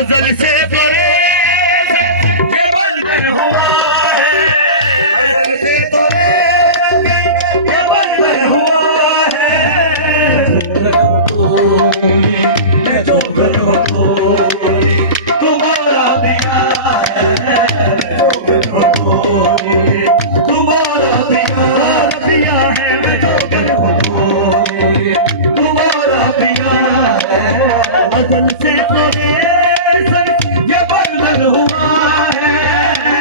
अज़ल से तेरे ये बंधन हुआ है, अज़ल से तेरे ये बंधन हुआ है। जो करो तो तुम्हारा दिया है, जो करो तो तुम्हारा दिया है, मैं जो करो तो तुम्हारा दिया है। अज़ल से तेरे ये बंधन हुआ है,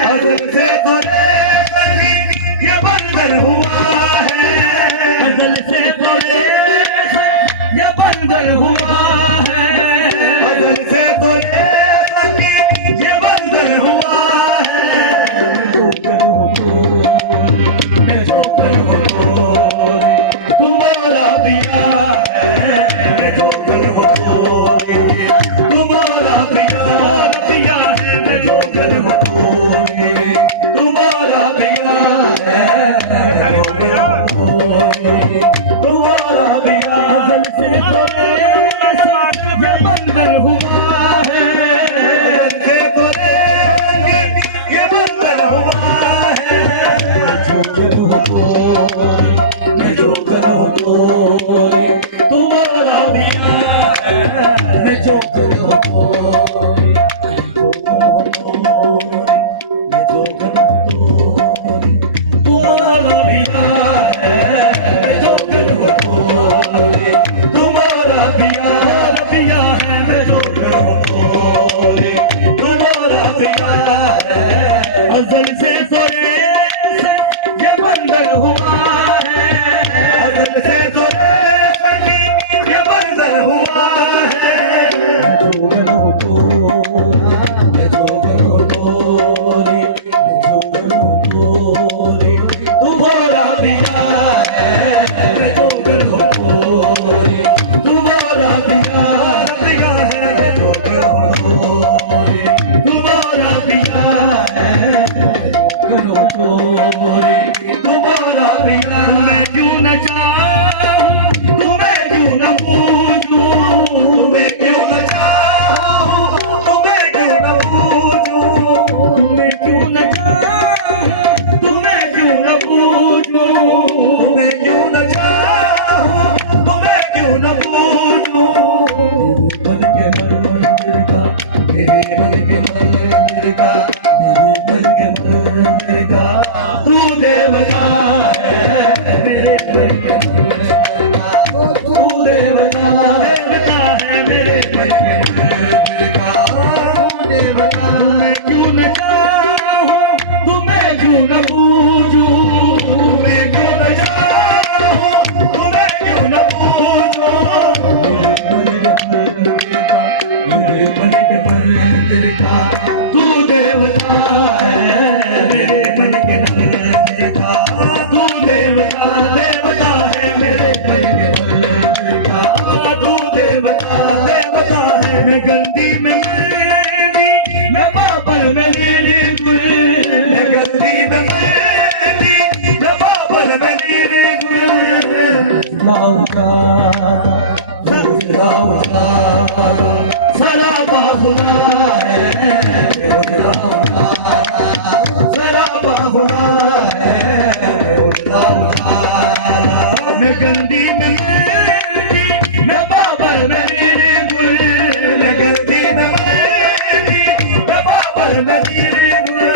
अज़ल से तेरे ये बंधन हुआ है, अज़ल से तेरे ये बंधन हुआ है, अज़ल से तेरे ये बंधन हुआ है। मैं जो करूँ तो तुम्हारा दिया है, मैं जो करूँ तो तुम्हारा दिया है, मैं जो करूँ तो तुम्हारा दिया है, मैं जो करूँ तो तुम्हारा दिया। अज़ल से तेरे ये बंधन हुआ है, अज़ल से तेरे ये बंधन हुआ है। जो करूँ तो मैं जो करूँ तो तुम्हारा दिया है, मैं जो करूँ तो मैं जो करूँ तो तुम्हारा दिया है, मैं जो करूँ तो तुम्हारा दिया है, मैं जो करूँ तो तुम्हारा दिया है। अज़ल से तेरे ये बंधन हुआ है, अज़ल से तेरे ये बंधन हुआ है। जो करो तो मैं जो करो तो तुम्हारा दिया है, मैं जो करो तो तुम्हारा दिया है, मैं जो करो तो तुम्हारा दिया है, करो तो तुम्हारा दिया। मैं क्यों न चाहूं तुम्हें क्यों न पूछूं, तुम्हें क्यों न चाहूं तुम्हें क्यों न पूछूं, तुम्हें क्यों न चाहूं तुम्हें क्यों न पूछूं, तुम्हें क्यों न चाहूं तुम्हें क्यों न पूछूं। मन के मंदिर का, मेरे मन के मंदिर का, मेरे मन के मंदिर का तू देवता है, मेरे मन के मंदिर का तू देवता है, मेरे मन के मंदिर का तू देवता। तुम्हें क्यों न चाहूं तुम्हें क्यों न पूछूं, तुम्हें क्यों न चाहूं तुम्हें क्यों न पूछूं। मेरे मन के मंदिर का तू देवता है, मेरे मन के मंदिर का तू देवता है, मेरे मन के मंदिर का तू देवता है। मैं गंदी में मेहंदी, मैं बाबर में नीली गुल, मैं गंदी में मेहंदी, मैं बाबर में नीली गुल। लाऊंगा सराबा हुआ है, सराबा हुआ है। मैं गंदी में मेहंदी, मैं बाबर में नीली गुल, मैं गंदी में मेहंदी, मैं बाबर में नीली गुल।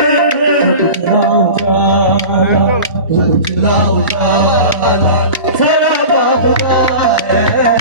लाऊंगा सराबा हुआ है,